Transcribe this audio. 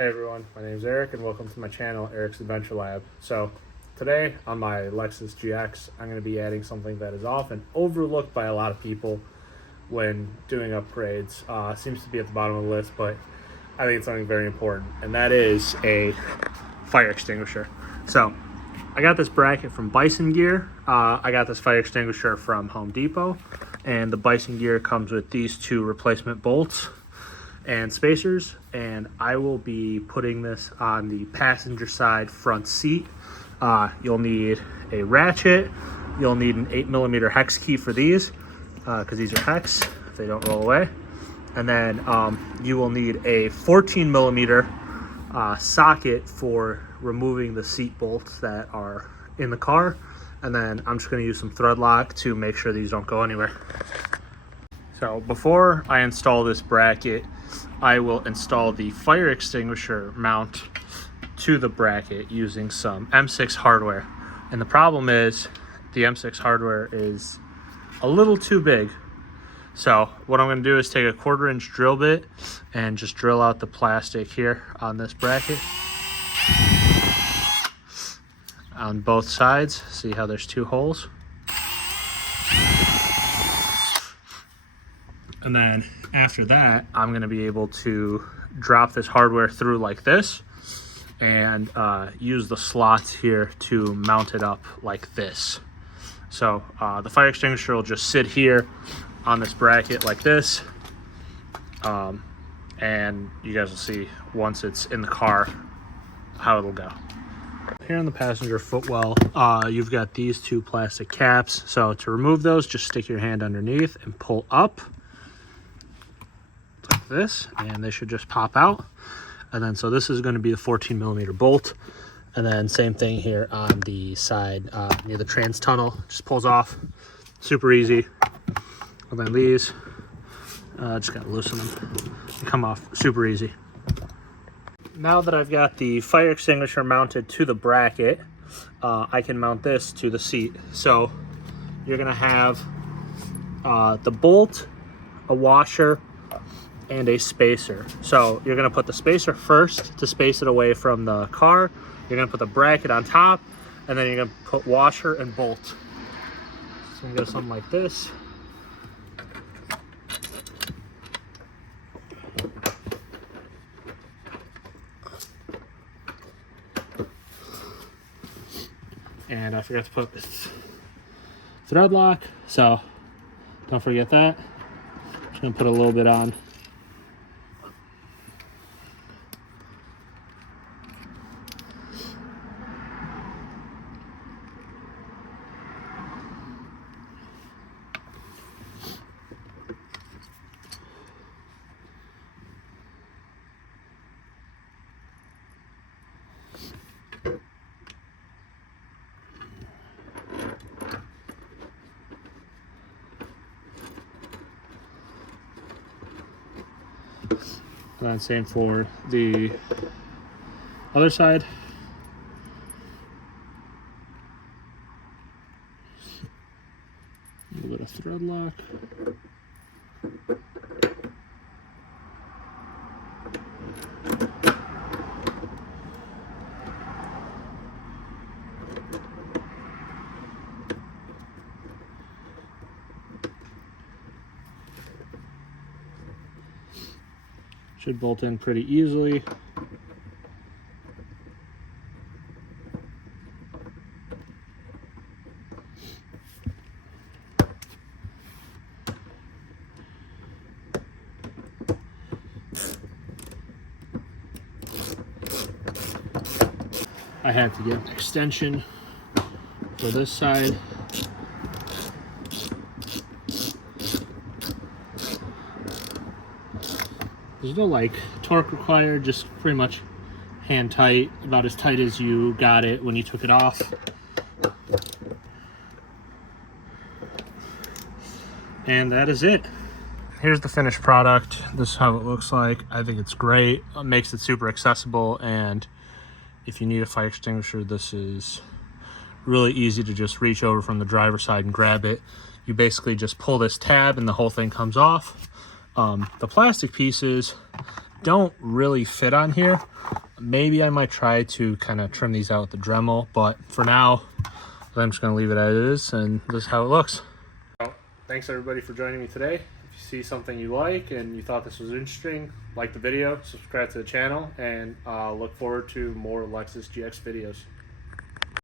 Hey everyone, my name is Eric and welcome to my channel, Eric's Adventure Lab. So today on my Lexus GX, I'm going to be adding something that is often overlooked by a lot of people when doing upgrades. Seems to be at the bottom of the list, but I think it's something very important, and that is a fire extinguisher. So I got this bracket from Bison-Gear. I got this fire extinguisher from Home Depot, and the Bison-Gear comes with these two replacement bolts and spacers, and I will be putting this on the passenger side front seat. You'll need a ratchet, you'll need an 8mm hex key for these because these are hex if they don't roll away, and then you will need a 14mm socket for removing the seat bolts that are in the car, and then I'm just going to use some thread lock to make sure these don't go anywhere. So before I install this bracket, I will install the fire extinguisher mount to the bracket using some M6 hardware. And the problem is the M6 hardware is a little too big. So what I'm going to do is take a 1/4-inch drill bit and just drill out the plastic here on this bracket on both sides. See how there's two holes? And then after that, I'm going to be able to drop this hardware through like this and use the slots here to mount it up like this. So the fire extinguisher will just sit here on this bracket like this. And you guys will see once it's in the car how it'll go. Here on the passenger footwell, you've got these two plastic caps. So to remove those, just stick your hand underneath and pull up like this, and they should just pop out. And then so this is going to be the 14mm bolt, and then same thing here on the side near the trans tunnel. Just pulls off, super easy. And then these just gotta loosen them, they come off super easy. Now that I've got the fire extinguisher mounted to the bracket, I can mount this to the seat. So you're gonna have the bolt, a washer, and a spacer. So you're gonna put the spacer first to space it away from the car. You're gonna put the bracket on top, and then you're gonna put washer and bolt. So I'm gonna go something like this. And I forgot to put thread lock, so don't forget that. Just gonna put a little bit on. And then same for the other side. A little bit of thread lock. Should bolt in pretty easily. I had to get an extension for this side. There's no like torque required, just pretty much hand tight, about as tight as you got it when you took it off. And that is it. Here's the finished product. This is how it looks like. I think it's great. It makes it super accessible, and if you need a fire extinguisher, this is really easy to just reach over from the driver's side and grab it. You basically just pull this tab and the whole thing comes off. The plastic pieces don't really fit on here. Maybe I might try to kind of trim these out with the Dremel, but for now, I'm just going to leave it as it is, and this is how it looks. Well, thanks everybody for joining me today. If you see something you like and you thought this was interesting, like the video, subscribe to the channel, and look forward to more Lexus GX videos.